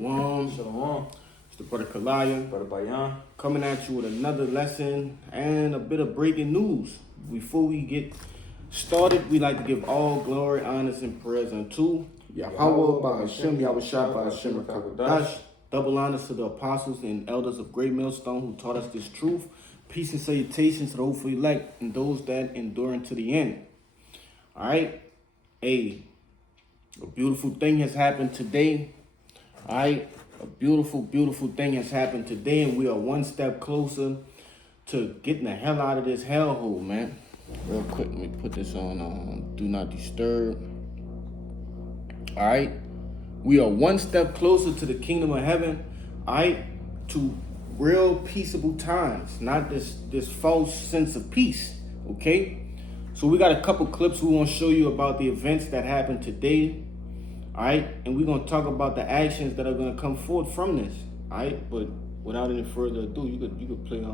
Shalom. Shalom. It's the brother Kalaya. Brother Bayan. Coming at you with another lesson and a bit of breaking news. Before we get started, we like to give all glory, honors, and prayers unto Yahweh, by Hashem, Yahushua, by Hashem, Rakakadash. Double honors to the apostles and elders of Great Millstone who taught us this truth. Peace and salutations to the hopeful elect and those that endure to the end. All right. A beautiful thing has happened today. All right. A beautiful, beautiful thing has happened today, and we are one step closer to getting the hell out of this hellhole, man. Real quick, let me put this on Do Not Disturb. All right. We are one step closer to the kingdom of heaven, all right, to real peaceable times, not this false sense of peace, okay? So we got a couple clips we want to show you about the events that happened today, all right? And we're going to talk about the actions that are going to come forth from this, all right? But without any further ado, you could play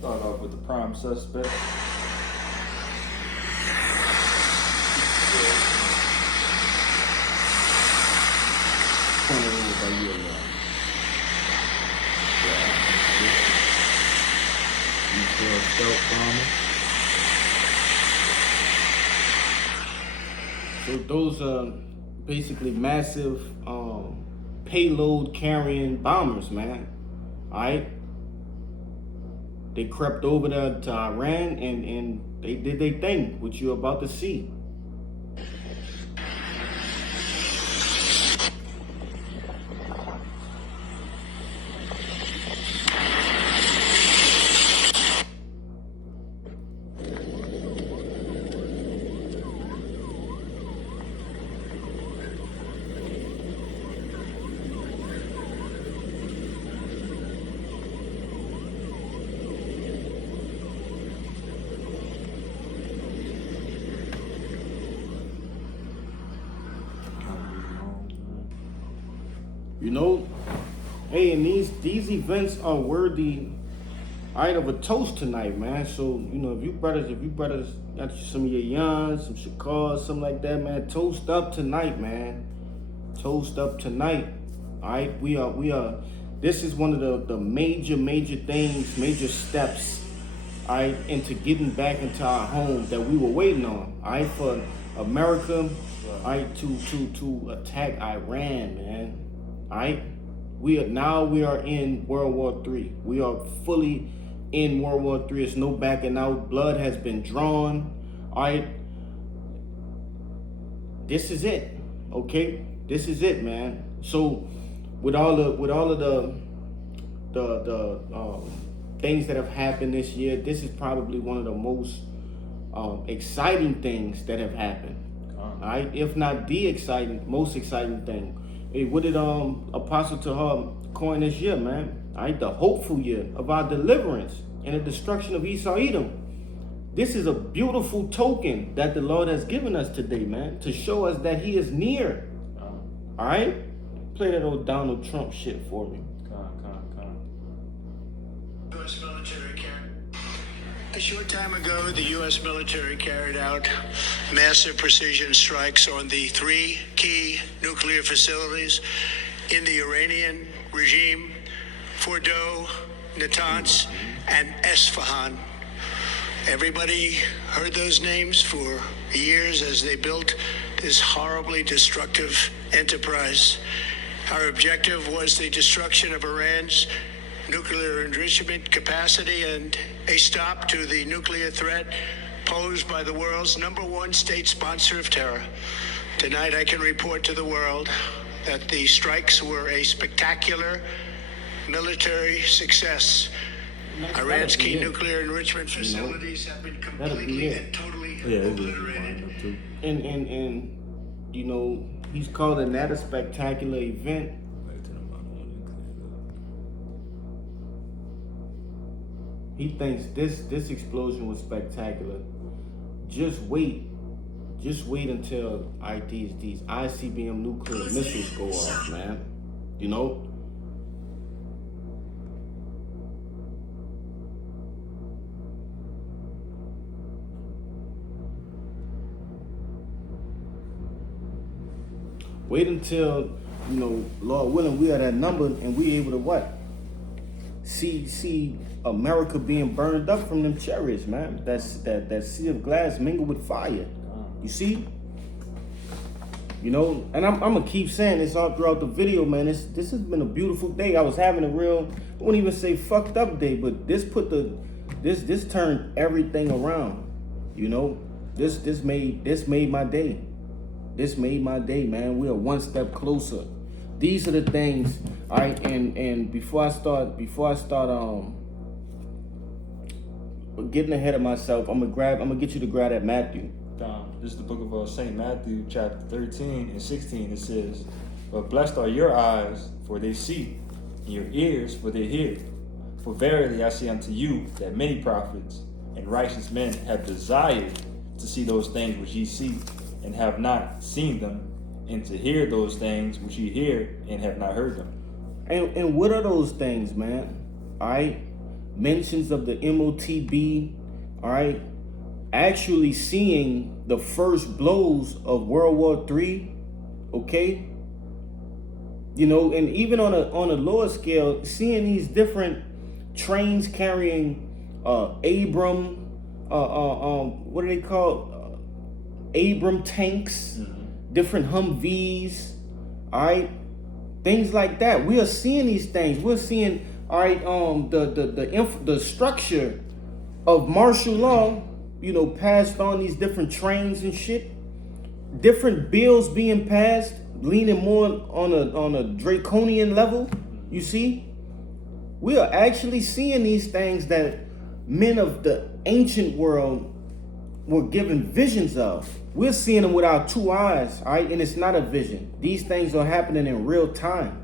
Start off with the prime suspect. So those are basically massive payload carrying bombers, man. All right. They crept over to Iran and they did their thing, which you're about to see. You know, hey, and these events are worthy, all right, of a toast tonight, man. So, you know, if you brothers got some of your yawns, some shakars, something like that, man, toast up tonight, man. Toast up tonight. All right, we are. This is one of the major things, major steps, all right, into getting back into our home that we were waiting on, all right, for America, all right, to attack Iran, man. All right, we are in World War III. We are fully in World War III. It's no backing out. Blood has been drawn. All right, this is it. Okay, this is it, man. So, with all of the things that have happened this year, this is probably one of the most exciting things that have happened. All right, if not the most exciting thing. Hey, what did Apostle Tahar coin this year, man? All right, the hopeful year of our deliverance and the destruction of Esau Edom. This is a beautiful token that the Lord has given us today, man, to show us that He is near. All right, play that old Donald Trump shit for me. U.S. military a short time ago, the U.S. military carried out massive precision strikes on the three key nuclear facilities in the Iranian regime: Fordow, Natanz, and Esfahan. Everybody heard those names for years as they built this horribly destructive enterprise. Our objective was the destruction of Iran's nuclear enrichment capacity and a stop to the nuclear threat posed by the world's #1 state sponsor of terror. Tonight, I can report to the world that the strikes were a spectacular military success. Iran's key nuclear enrichment facilities have been completely and totally obliterated. And you know, he's calling that a spectacular event. He thinks this explosion was spectacular. Just wait until these ICBM nuclear missiles go off, man. You know? Wait until you know, Lord willing, we are that number, and we able to what? See America being burned up from them chariots, man. That sea of glass mingled with fire. You see? You know, and I'm gonna keep saying this all throughout the video, man. This has been a beautiful day. I was having a real, I wouldn't even say fucked up day, but this turned everything around. You know, this made my day. This made my day, man. We are one step closer. These are the things, all right. And before I start getting ahead of myself, I'm gonna get you to grab that Matthew. This is the book of St. Matthew, chapter 13 and 16. It says, "But blessed are your eyes, for they see, and your ears, for they hear. For verily I say unto you, that many prophets and righteous men have desired to see those things which ye see, and have not seen them, and to hear those things which ye hear, and have not heard them." And what are those things, man? All right, mentions of the MOTB. All right, actually seeing the first blows of World War III, okay? You know, and even on a lower scale, seeing these different trains carrying Abram, what do they call? Abram tanks, different Humvees, all right? Things like that. We are seeing these things. We're seeing, all right, the structure of martial law, you know, passed on these different trains and shit. Different bills being passed, leaning more on a draconian level. You see, we are actually seeing these things that men of the ancient world were given visions of. We're seeing them with our two eyes, all right? And it's not a vision. These things are happening in real time.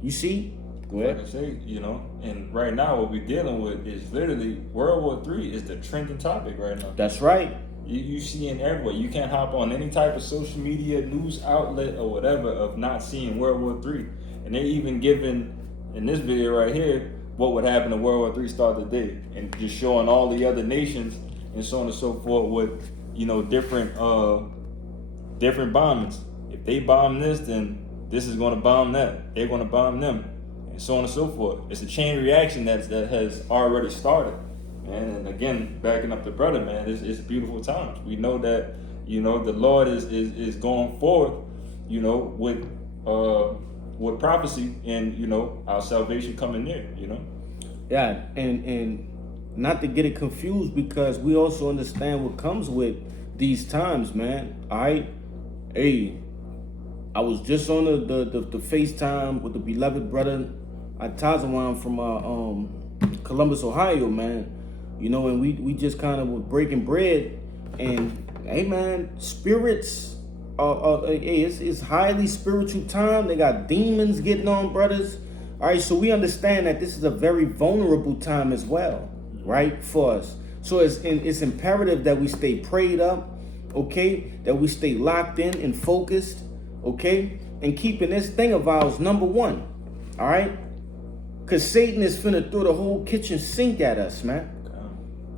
You see? Go ahead. Like I say, you know, and right now what we're dealing with is literally World War III is the trending topic right now. That's right. You see it everywhere. You can't hop on any type of social media, news outlet or whatever of not seeing World War III. And they're even giving, in this video right here, what would happen if World War III started today. And just showing all the other nations and so on and so forth with, you know, different bombings. If they bomb this, then this is going to bomb that. They're going to bomb them. And so on and so forth. It's a chain reaction that has already started. And again, backing up the brother, man, it's beautiful times. We know that, you know, the Lord is going forth, you know, with prophecy and, you know, our salvation coming near, you know. Yeah, and not to get it confused, because we also understand what comes with these times, man. All right, hey, I was just on the FaceTime with the beloved brother Atazawan from Columbus, Ohio, man. You know, and we just kind of were breaking bread, and hey, man, spirits hey, it's highly spiritual time. They got demons getting on brothers. All right, so we understand that this is a very vulnerable time as well, right, for us. So it's imperative that we stay prayed up, okay, that we stay locked in and focused, okay, and keeping this thing of ours number one, all right, because Satan is finna throw the whole kitchen sink at us, man.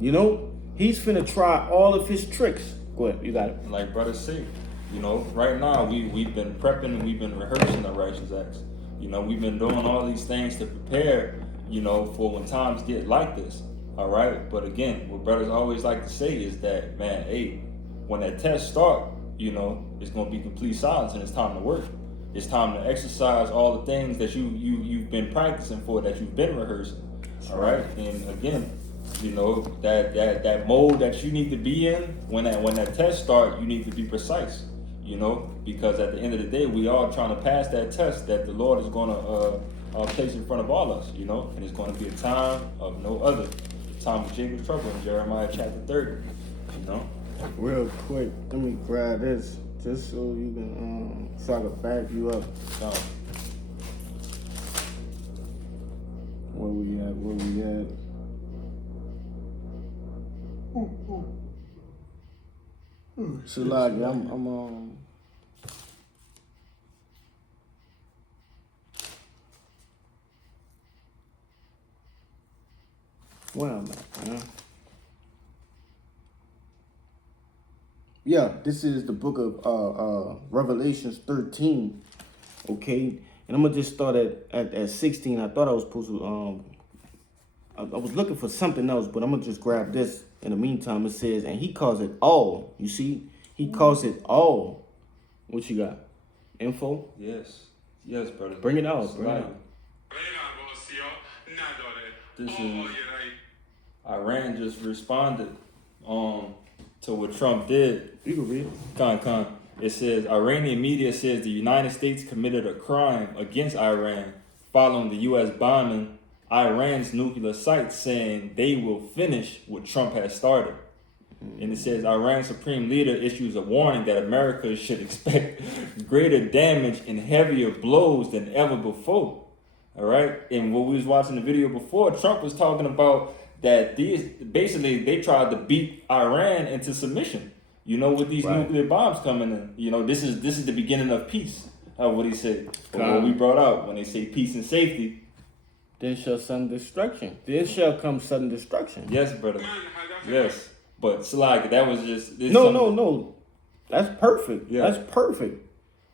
You know, he's finna try all of his tricks. Go ahead, you got it. Like brother say, you know, right now we've been prepping and we've been rehearsing the righteous acts. You know, we've been doing all these things to prepare, you know, for when times get like this. All right. But again, what brothers always like to say is that, man, hey, when that test start, you know, it's going to be complete silence and it's time to work. It's time to exercise all the things that you've been practicing for, that you've been rehearsing. All right. And again, you know, that mode that you need to be in when that test start, you need to be precise. You know, because at the end of the day, we are trying to pass that test that the Lord is going to place in front of all of us, you know, and it's going to be a time of no other. The time of Jacob's trouble in Jeremiah chapter 30, you know. Real quick, let me grab this just so you can, so I can back you up. Where we at? Salagi, I'm where I'm at, man. Yeah, this is the book of Revelations 13. Okay, and I'm gonna just start at 16. I thought I was supposed to I was looking for something else, but I'm gonna just grab this. In the meantime, it says, and he calls it all. You see, he calls it all. What you got? Info? Yes, brother. Bring it out. Bring it out. This is Iran just responded to what Trump did. You can read it. It says Iranian media says the United States committed a crime against Iran following the U.S. bombing Iran's nuclear sites, saying they will finish what Trump has started. And it says Iran's supreme leader issues a warning that America should expect greater damage and heavier blows than ever before. All right. And when we was watching the video before, Trump was talking about that they tried to beat Iran into submission. You know, with these nuclear bombs coming in, you know, this is the beginning of peace. What he said. What we brought out when they say peace and safety. Then shall sudden destruction. Then shall come sudden destruction. Yes, brother. Yes. But Slag, that was just no. That's perfect. Yeah. That's perfect.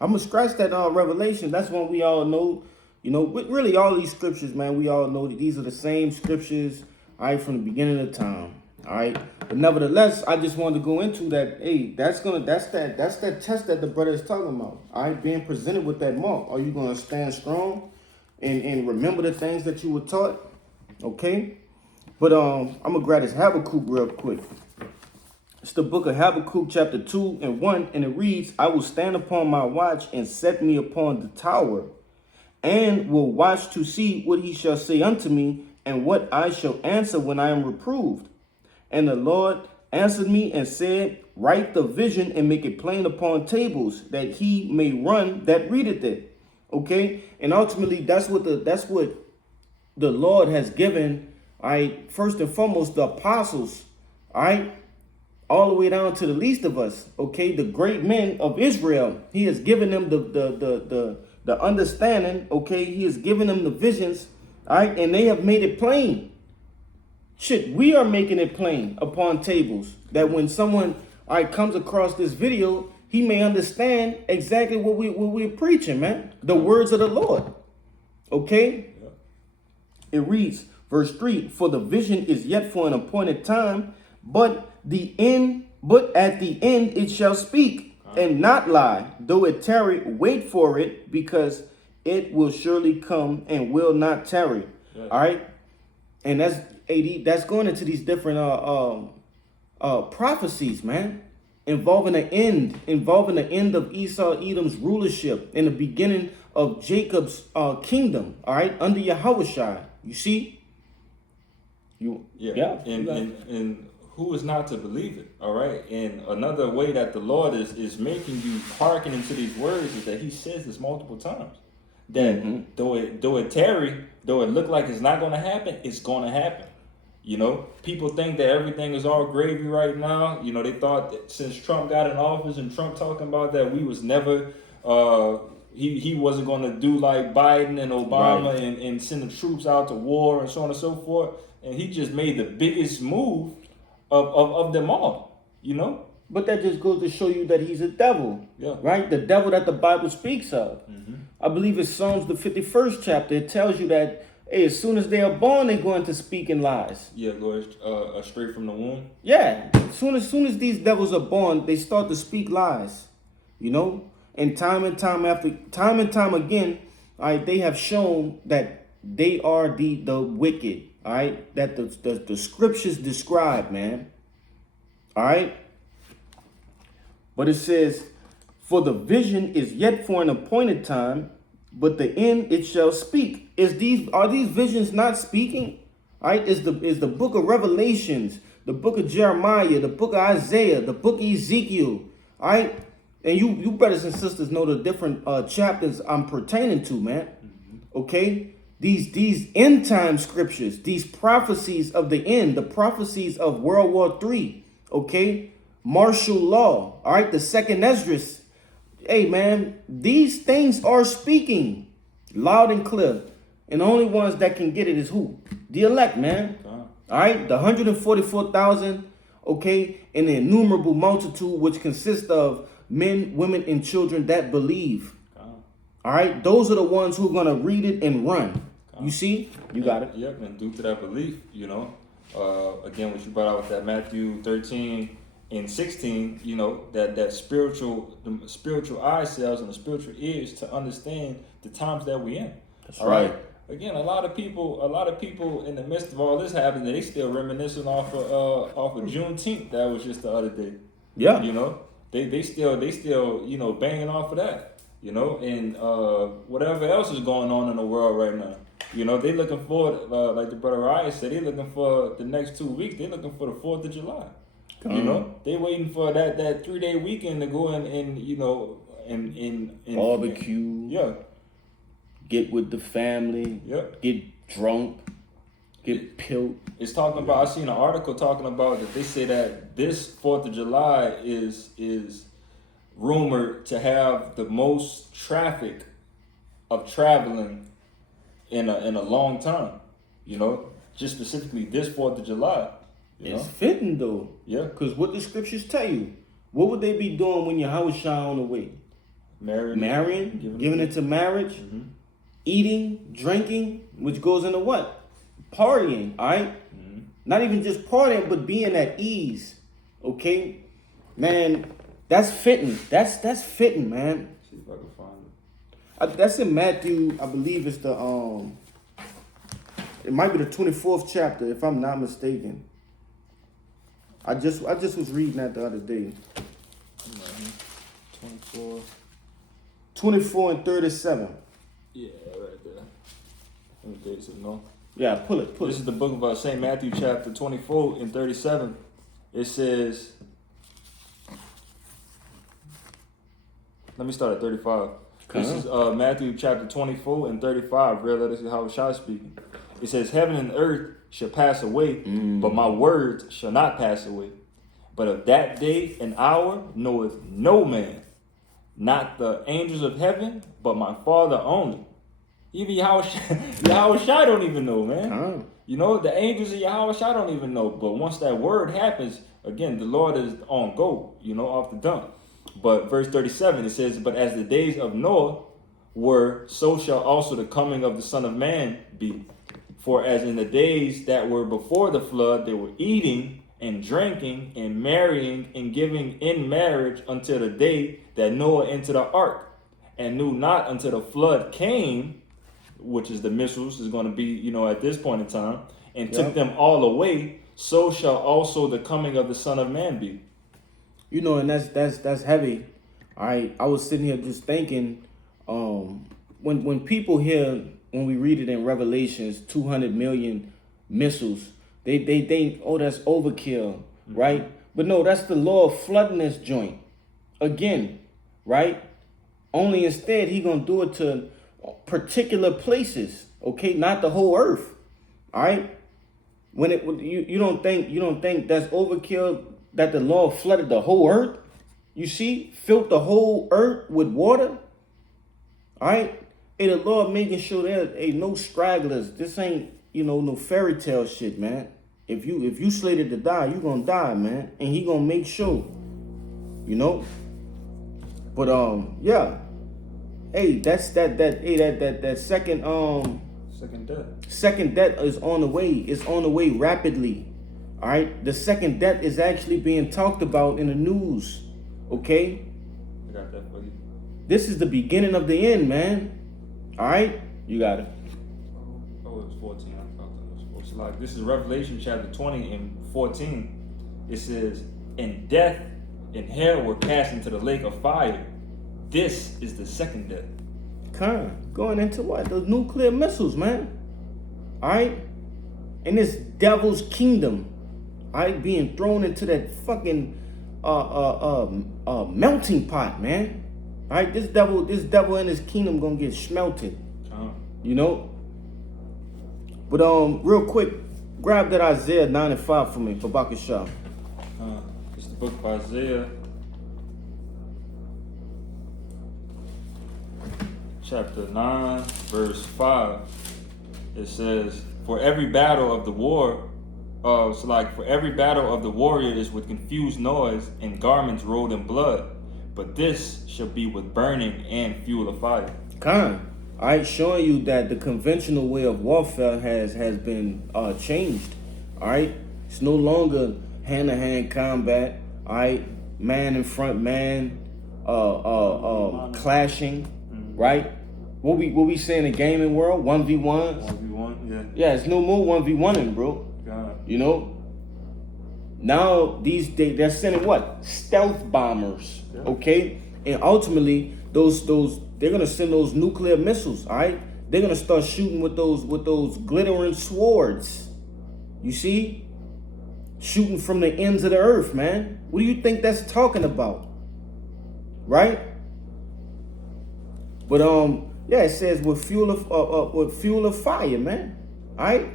I'm gonna scratch that Revelation. That's one we all know. You know, really all these scriptures, man, we all know that these are the same scriptures, all right, from the beginning of time. All right. But nevertheless, I just wanted to go into that. Hey, that's that test that the brother is talking about. All right, being presented with that mark. Are you gonna stand strong and remember the things that you were taught? Okay. But I'm gonna grab this Habakkuk real quick. It's the book of Habakkuk, chapter 2:1, and it reads, I will stand upon my watch and set me upon the tower, and will watch to see what he shall say unto me, and what I shall answer when I am reproved. And the Lord answered me and said, write the vision and make it plain upon tables, that he may run that readeth it. Okay, and ultimately that's what the Lord has given. All right, first and foremost, the apostles. All right, all the way down to the least of us. Okay, the great men of Israel. He has given them the understanding. Okay, he has given them the visions. All right, and they have made it plain. Shit, we are making it plain upon tables that when someone comes across this video, he may understand exactly what we're preaching, man. The words of the Lord. Okay? Yeah. It reads, verse 3, for the vision is yet for an appointed time, but at the end it shall speak and not lie. Though it tarry, wait for it, because it will surely come and will not tarry. Yeah. All right? And that's going into these different prophecies, man, involving the end of Esau Edom's rulership and the beginning of Jacob's kingdom, all right, under Yahushua. You see? And who is not to believe it, all right? And another way that the Lord is making you hearken into these words is that he says this multiple times. That though it tarry, though it look like it's not going to happen, it's going to happen. You know, people think that everything is all gravy right now. You know, they thought that since Trump got in office and Trump talking about that we was never, he wasn't going to do like Biden and Obama and send the troops out to war and so on and so forth. And he just made the biggest move of them all, you know. But that just goes to show you that he's a devil, right? The devil that the Bible speaks of. Mm-hmm. I believe it's Psalms, the 51st chapter. It tells you that, hey, as soon as they are born, they're going to speak in lies. Yeah, go straight from the womb. Yeah, as soon as these devils are born, they start to speak lies, you know. And time and time again, all right, they have shown that they are the wicked, all right, that the scriptures describe, man, all right. But it says, for the vision is yet for an appointed time, but the end it shall speak. Are these visions not speaking? All right, is the book of Revelations, the book of Jeremiah, the book of Isaiah, the book of Ezekiel, all right? And you brothers and sisters know the different chapters I'm pertaining to, man. Mm-hmm. Okay? These end time scriptures, these prophecies of the end, the prophecies of World War III, okay? Martial law, all right? The second Esdras. Hey, man, these things are speaking loud and clear. And the only ones that can get it is who? The elect, man. All right? The 144,000, okay? And the innumerable multitude, which consists of men, women, and children that believe. All right, those are the ones who are gonna read it and run. You see, you got it. Yep, and due to that belief, you know, again, what you brought out with that Matthew 13 and 16, you know, the spiritual eye cells and the spiritual ears to understand the times that we in. That's All right. Again, a lot of people in the midst of all this happening, they still reminiscing off of Juneteenth. That was just the other day. Yeah. You know, they still you know, banging off of that. You know, and whatever else is going on in the world right now. You know, they looking forward, like the brother Ryan said, they looking for the next 2 weeks. They looking for the 4th of July. You know, they waiting for that 3-day weekend to go in you know, in Barbecue. Yeah. Get with the family. Yep. Get drunk. Get pilled. It's talking about. I seen an article talking about that. They say that this 4th of July is rumored to have the most traffic of traveling in a long time. You know, just specifically this 4th of July. You It's know? fitting though. Yeah. Because what the scriptures tell you, what would they be doing when Yahweh Shai on the way? Marrying, giving it to marriage, eating, drinking, which goes into what? Partying, all right? Not even just partying, but being at ease, okay? Man, that's fitting. That's fitting, man. See if I can find it. That's in Matthew, I believe it's it might be the 24th chapter, if I'm not mistaken. I just was reading that the other day. 24. 24 and 37. Yeah, right there. Let me take some no. Yeah, pull it. This is the book of St. Matthew chapter 24 and 37. It says, let me start at 35. This is Matthew chapter 24 and 35. Real, this is how Shai speaking. It says, heaven and earth shall pass away, but my words shall not pass away. But of that day and hour knoweth no man, not the angels of heaven, but my Father only. Even Yahweh Shai don't even know, man. You know, the angels of Yahweh Shai don't even know. But once that word happens, again, the Lord is on go, you know, off the dump. But verse 37, it says, but as the days of Noah were, so shall also the coming of the Son of Man be. For as in the days that were before the flood, they were eating and drinking and marrying and giving in marriage until the day that Noah entered the ark, and knew not until the flood came, which is the missiles is going to be, you know, at this point in time, and took them all away. So shall also the coming of the Son of Man be. You know, and that's heavy. I was sitting here just thinking, when people hear, when we read it in Revelations, 200 million missiles, they think, oh, that's overkill, right? But no, that's the Lord flooding this joint again, right? Only instead he gonna do it to particular places, okay, not the whole earth, all right? When you don't think that's overkill that the Lord flooded the whole earth? You see, filled the whole earth with water. All right, hey, the Lord making sure there ain't no stragglers. This ain't, you know, no fairy tale shit, man. If you slated to die, you gonna die, man, and he gonna make sure, you know. But yeah, hey, that's that second death is on the way. It's on the way rapidly. All right, the second death is actually being talked about in the news. Okay, I got that for you. this is the beginning of the end, man. All right, you got it. Oh, it was 14. I thought that was 14. Like, this is Revelation chapter 20 and 14. It says, and death and hell were cast into the lake of fire. This is the second death. Going into what? The nuclear missiles, man. All right, and this devil's kingdom, all right, being thrown into that fucking melting pot, man. All right, this devil and his kingdom gonna get smelted. You know. But real quick, grab that Isaiah 9 and 5 for me, for Bakashah. It's the book of Isaiah, chapter 9, verse 5. It says, for every battle of the war, for every battle of the warrior is with confused noise and garments rolled in blood, but this shall be with burning and fuel of fire. All right, showing you that the conventional way of warfare has been changed. All right, it's no longer hand-to-hand combat. All right, man in front man, clashing. Right? What we say in the gaming world? 1v1s. 1v1, yeah. Yeah, it's no more 1v1ing, bro. God. You know. Now they're sending what? Stealth bombers. Yeah. Okay, and ultimately those they're gonna send those nuclear missiles. All right, they're gonna start shooting with those glittering swords. You see, shooting from the ends of the earth, man. What do you think that's talking about? Right? But yeah, it says with fuel of fire, man. All right,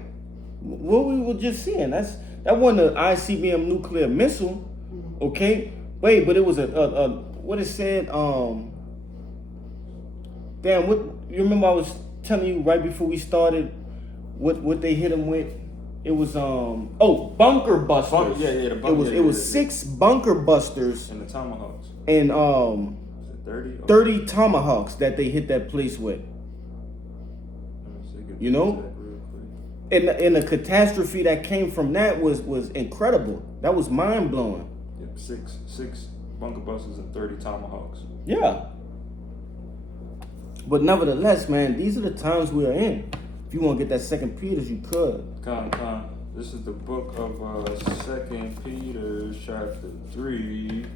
what we were just seeing. That wasn't an ICBM nuclear missile, okay? Wait, but it was a what it said. Damn, what you remember? I was telling you right before we started what they hit him with. It was bunker busters. The bunker. It was 6 bunker busters and the tomahawks. And 30? 30 tomahawks that they hit that place with. You know? And the catastrophe that came from that was incredible. That was mind blowing. Yep, six bunker busters and 30 tomahawks. Yeah. But nevertheless, man, these are the times we are in. If you want to get that 2 Peter, you could. This is the book of 2 Peter, chapter 3,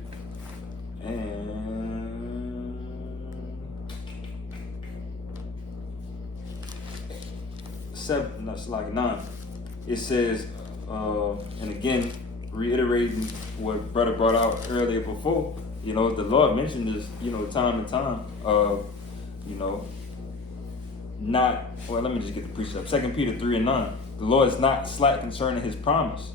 and 7. That's like 9. It says, and again, reiterating what brother brought out earlier before. You know, the Lord mentioned this, time and time. Let me just get the precept. 2 Peter 3 and 9. The Lord is not slack concerning his promise.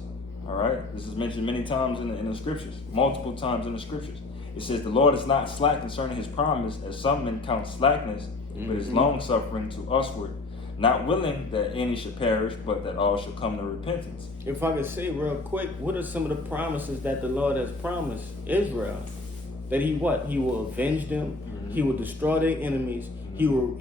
All right. This is mentioned many times in the scriptures, multiple times in the scriptures. It says the Lord is not slack concerning his promise, as some men count slackness, but is long suffering to usward, not willing that any should perish, but that all should come to repentance. If I could say real quick, what are some of the promises that the Lord has promised Israel? That he will avenge them. He will destroy their enemies. He will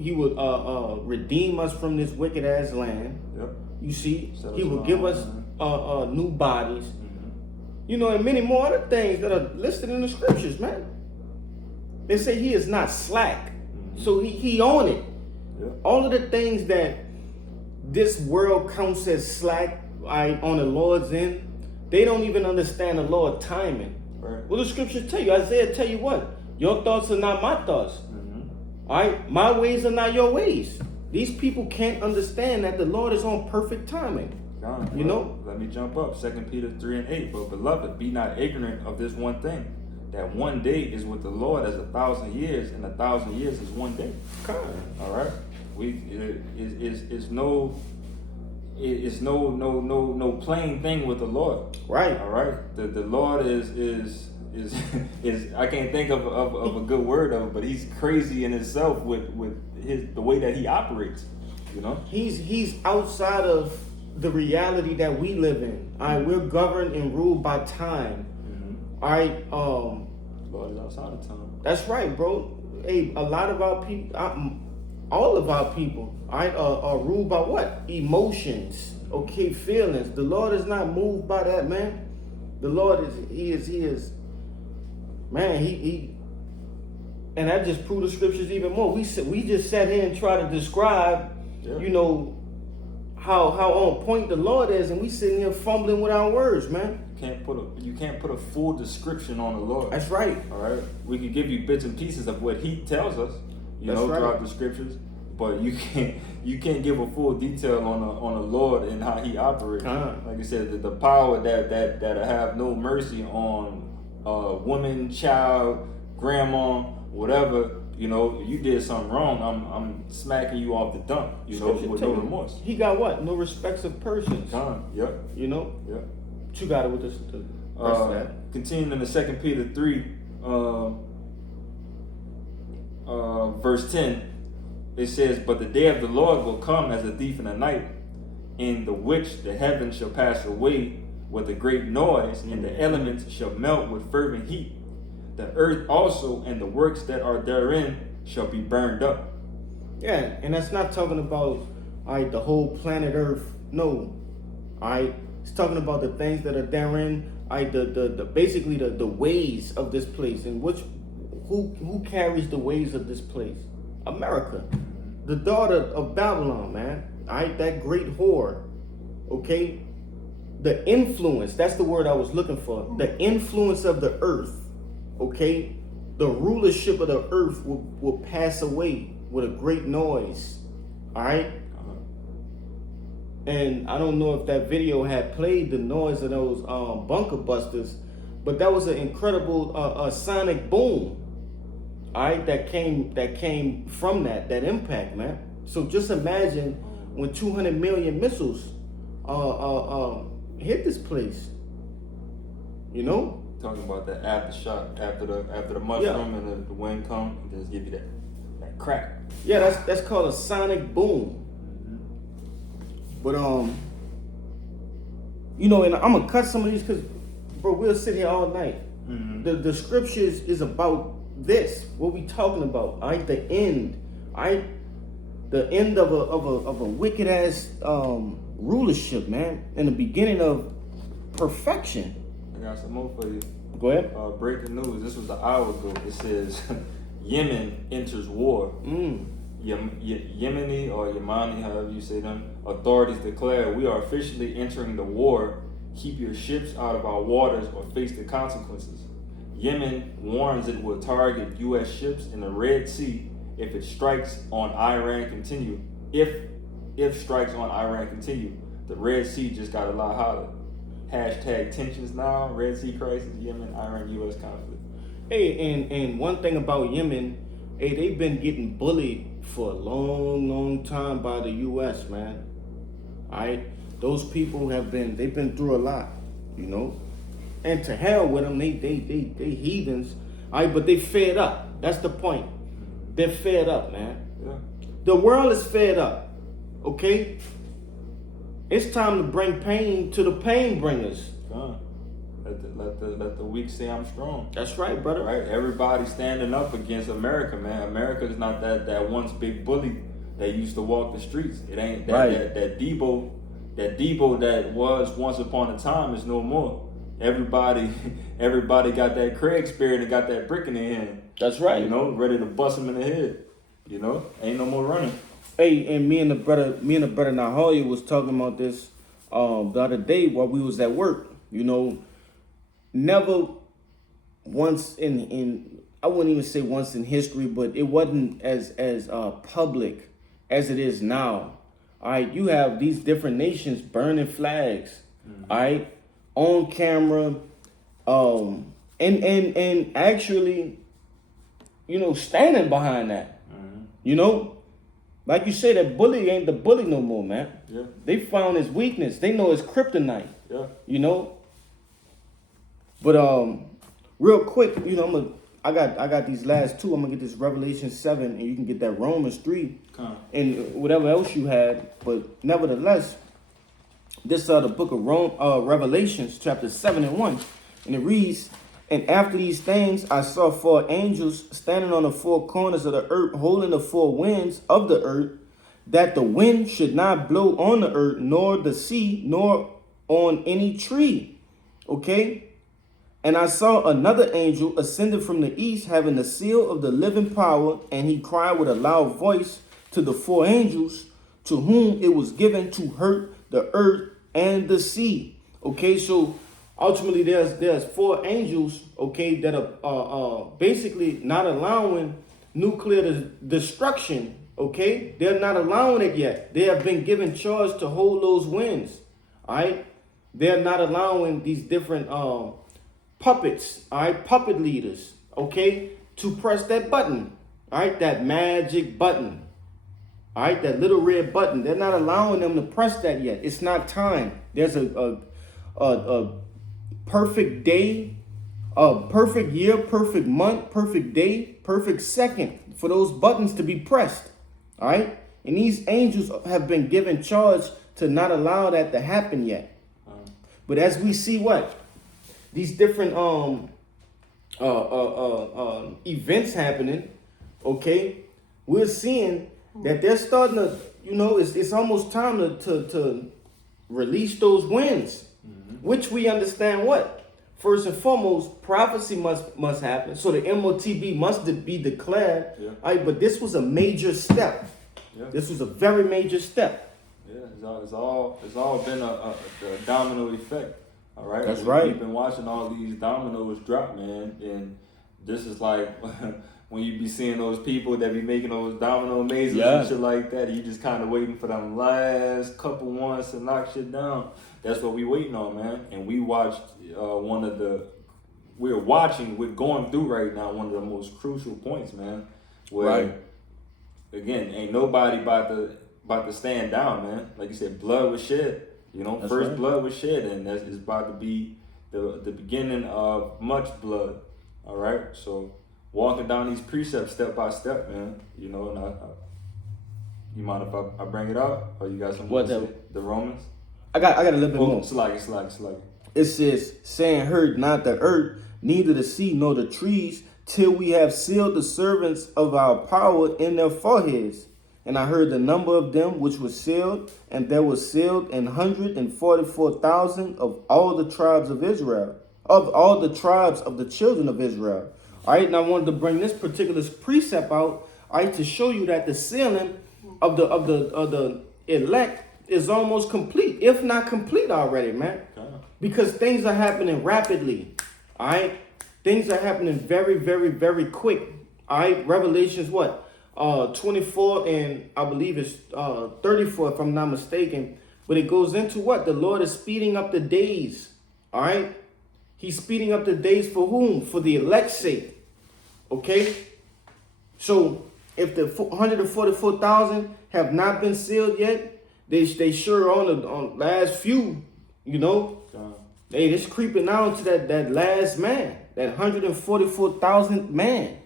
redeem us from this wicked ass land. Yep. You see, he will give us new bodies. And many more other things that are listed in the scriptures, man. They say he is not slack, so he on it. Yep. All of the things that this world counts as slack, on the Lord's end, they don't even understand the Lord's timing. Right. Well, the scriptures tell you, Isaiah tell you what, your thoughts are not my thoughts. All right, my ways are not your ways. These people can't understand that the Lord is on perfect timing. You know? Let me jump up. 2 Peter 3 and 8. But beloved, be not ignorant of this one thing, that one day is with the Lord as 1,000 years, and 1,000 years is one day. All right. It's no plain thing with the Lord. Right. All right. The Lord is I can't think of a good word of it, but he's crazy in himself with the way that he operates. He's outside of the reality that we live in. All right, we're governed and ruled by time. All right, Lord is outside of time. That's right, bro. Hey, a lot of our people, all of our people, all right, are ruled by what? Emotions. Okay, feelings. The Lord is not moved by that, man. The Lord is. Man, he and that just proved the scriptures even more. We just sat here and tried to describe, how on point the Lord is, and we sitting here fumbling with our words, man. You can't put a full description on the Lord. That's right. All right. We can give you bits and pieces of what he tells us, throughout the scriptures, but you can't give a full detail on the Lord and how he operates. Like I said, the power that have no mercy on woman, child, grandma, whatever. You did something wrong. I'm smacking you off the dump. With no remorse. He got what? No respects of persons. Yep. Yep. What you got it with the rest of that? Continuing in the 2 Peter 3, verse 10, it says, "But the day of the Lord will come as a thief in the night, in the which the heavens shall pass away with a great noise, and the elements shall melt with fervent heat. The earth also and the works that are therein shall be burned up. Yeah, and that's not talking about the whole planet Earth. No, it's talking about the things that are therein. The basically the ways of this place, and who carries the ways of this place? America, the daughter of Babylon, man. That great whore. Okay, the influence. That's the word I was looking for. The influence of the earth. Okay, the rulership of the earth will pass away with a great noise. All right. And I don't know if that video had played the noise of those bunker busters, but that was an incredible sonic boom. All right, that came from that impact, man. So just imagine when 200 million missiles hit this place. You know. Talking about that aftershock after the mushroom and the wind come, and just give you that crack. Yeah, that's called a sonic boom. But you know, and I'm gonna cut some of these because, bro, we'll sit here all night. Mm-hmm. The scriptures is about this. What we talking about? The end. The end of a wicked ass rulership, man, and the beginning of perfection. I got some more for you. Go ahead. Breaking news. This was an hour ago. It says Yemen enters war. Yemeni or Yemeni, however you say them, authorities declare we are officially entering the war. Keep your ships out of our waters or face the consequences. Yemen warns it will target U.S. ships in the Red Sea if it strikes on Iran continue. If strikes on Iran continue, the Red Sea just got a lot hotter. Hashtag tensions now, Red Sea crisis, Yemen, Iran, U.S. conflict. Hey, and one thing about Yemen, they've been getting bullied for a long time by the U.S., man. All right, those people they've been through a lot, you know. And to hell with them, they heathens. All right, but they fed up. That's the point. They're fed up, man. Yeah. The world is fed up. Okay. It's time to bring pain to the pain bringers. Let the weak say I'm strong. That's right, brother. Right? Everybody standing up against America, man. America is not that once big bully that used to walk the streets. It ain't that Right. that Debo that was once upon a time is no more. Everybody got that Craig spirit and got that brick in their hand. That's right. You know, ready to bust him in the head. You know, ain't no more running. Hey, and me and the brother Nahoya was talking about this the other day while we was at work. You know, never once in I wouldn't even say once in history, but it wasn't as public as it is now. All right, you have these different nations burning flags. All right, on camera, and actually, you know, standing behind that. You know, like you said, that bully ain't the bully no more, man. Yeah. They found his weakness. They know his kryptonite. Yeah. You know. But real quick, you know, I got these last two. I'm gonna get this Revelation 7, and you can get that Romans 3, and whatever else you had. But nevertheless, this the book of Revelations, chapter 7 and 1, and it reads, "And after these things, I saw 4 angels standing on the 4 corners of the earth, holding the 4 winds of the earth, that the wind should not blow on the earth, nor the sea, nor on any tree." Okay. And I saw another angel ascended from the east, having the seal of the living power, and he cried with a loud voice to the 4 angels, to whom it was given to hurt the earth and the sea. Okay, so ultimately there's 4 angels, okay, that are basically not allowing nuclear destruction. Okay, they're not allowing it yet. They have been given charge to hold those winds. All right, they're not allowing these different puppets, all right, puppet leaders, okay, to press that button, all right, that magic button, all right, that little red button. They're not allowing them to press that yet. It's not time. There's a perfect day, a perfect year, perfect month, perfect day, perfect second for those buttons to be pressed, all right? And these angels have been given charge to not allow that to happen yet. But as we see what? These different events happening, okay, we're seeing that they're starting to, it's almost time to release those wins, which we understand what? First and foremost, prophecy must happen. So the MOTB must be declared. Yeah. All right, but this was a major step. Yeah. This was a very major step. Yeah, it's all been a domino effect. All right. That's right. We've been watching all these dominoes drop, man, and this is like when you be seeing those people that be making those domino mazes and shit like that. You just kind of waiting for them last couple ones to knock shit down. That's what we waiting on, man. And we watched we're going through right now one of the most crucial points, man. Where again, ain't nobody about to stand down, man. Like you said, blood was shed. That's first right. blood was shed, and that is about to be the beginning of much blood. All right, so walking down these precepts step by step, man. And you mind if I bring it up, or you got something What to say? The Romans. I got a little bit Oh, more. Slack. It says, saying, heard not the earth, neither the sea nor the trees, till we have sealed the servants of our power in their foreheads. And I heard the number of them which was sealed, and there was sealed 144,000 of all the tribes of Israel, of all the tribes of the children of Israel. All right, and I wanted to bring this particular precept out, all right, to show you that the sealing of the elect is almost complete, if not complete already, man. Because things are happening rapidly. All right, things are happening very, very, very quick. All right, Revelations 24 and I believe it's 34 if I'm not mistaken. But it goes into what? The Lord is speeding up the days. All right, He's speeding up the days for whom? For the elect's sake. Okay, so if the 144,000 have not been sealed yet, they sure on last few, Hey, it's creeping out to that last man, that 144,000 man.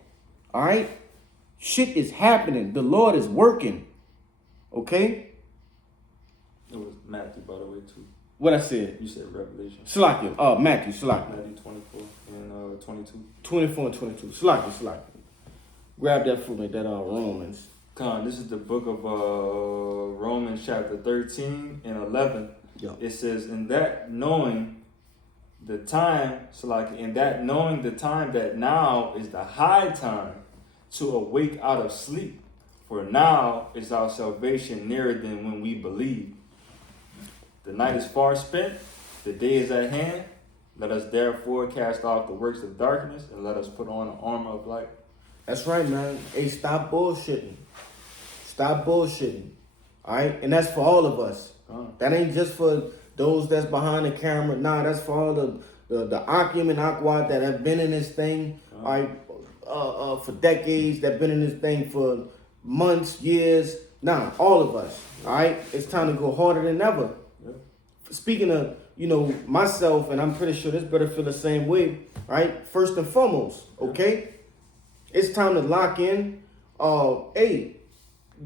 All right, shit is happening. The Lord is working. Okay. It was Matthew, by the way, too. What I said? You said Revelation. Salakia. Matthew. Salakia. Matthew 24 and 22. 24 and 22. Salakia. Grab that for me. That Romans. Con, this is the book of Romans chapter 13 and 11. Yeah. It says, in that knowing the time that now is the high time to awake out of sleep. For now is our salvation nearer than when we believe. The night is far spent, the day is at hand. Let us therefore cast off the works of darkness and let us put on the armor of light. That's right, man. Hey, stop bullshitting. Stop bullshitting. All right? And that's for all of us. That ain't just for those that's behind the camera. Nah, that's for all the Akim and Akwad that have been in this thing, all right, for decades, that been in this thing for months, years. Nah, all of us. All right? It's time to go harder than ever. Yeah. Speaking of, myself, and I'm pretty sure this brother feel the same way, right? First and foremost, okay? It's time to lock in. Hey,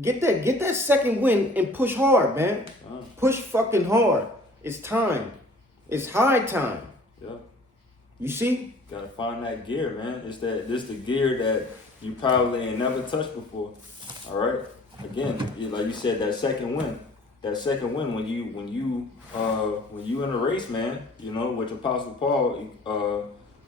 get that second win and push hard, man. Push fucking hard. It's time. It's high time. Yeah. You see? Gotta find that gear, man. This the gear that you probably ain't never touched before. All right. Again, like you said, that second win. That second win when you in a race, man. Which Apostle Paul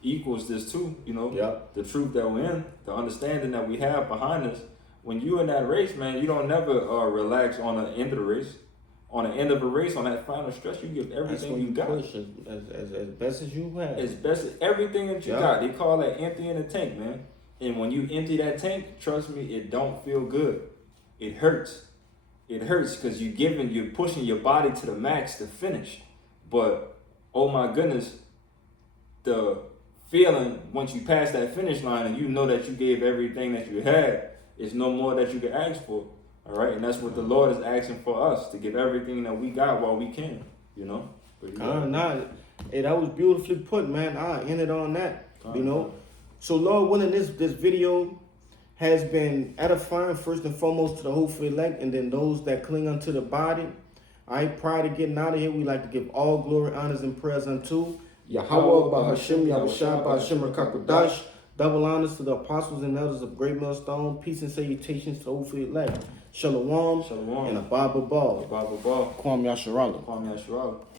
equals this too. The truth that we're in, the understanding that we have behind us. When you in that race, man, you don't never relax on the end of the race. On the end of a race, on that final stretch, you give everything you got. Push as best as you have. As best as everything that you got. They call that emptying the tank, man. And when you empty that tank, trust me, it don't feel good. It hurts. It hurts because you're pushing your body to the max to finish. But oh my goodness, the feeling once you pass that finish line and you know that you gave everything that you had, is no more that you can ask for. All right, and that's what the Lord is asking for us, to give everything that we got while we can, Hey, that was beautifully put, man. I ended on that, So, Lord willing, this video has been edifying first and foremost to the hopeful elect, and then those that cling unto the body. All right, prior to getting out of here, we like to give all glory, honors, and prayers unto Yahweh, Bahashim, Yahushua, Bahashim, Rakakodash. Double honors to the apostles and elders of Great Millstone. Peace and salutations to the hopeful elect. Shalom, Shalom. and a Bible Ball. Baba Ball. Kwame Yasharala. Kwame Asherah.